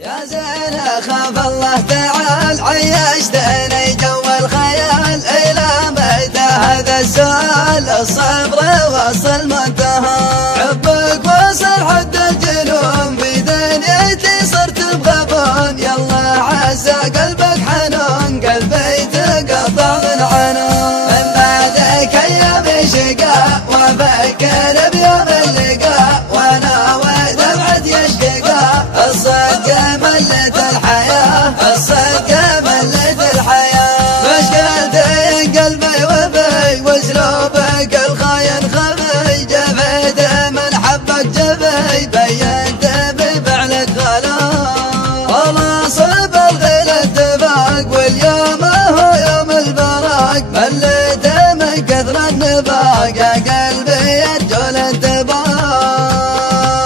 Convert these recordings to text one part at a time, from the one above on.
يا زين خاف الله تعال عيشتني جو الخيال إلى متى هذا السؤال الصبر وصل منتهى حبك وصل حد الجنون في دنيتي صرت بغبون يلا عسى قلبك حنون قلبي تقطع من عنون من بعدك أيام شقاء وأفكر بيوم اللقاء وأنا ودمعة يشتقى الصدق ملت الحياة الصدق ملت الحياة مشكلتي قلبي وبي واسلوبك الخاين خفي جفيت من حبك جفي بينت بفعلك غلا والله صب الغيل اتفاق واليوم هو يوم الفراق مليت من كثر النفاق يا قلبي يرجو الانتباه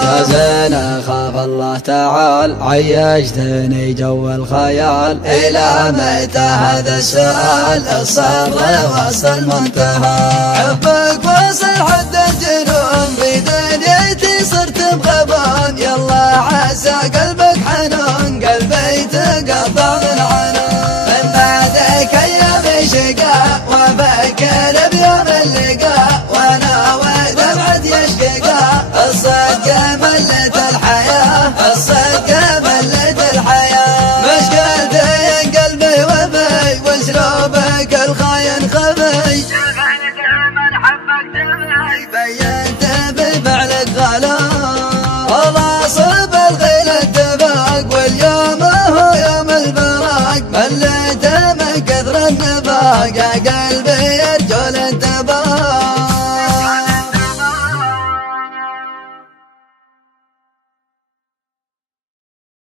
يا زين خاف الله تعال عيشتني جو الخيال إلى متى هذا السؤال الصبر وصل منتهى حبك وصل حد الجنون في دنيتي صرت بغبى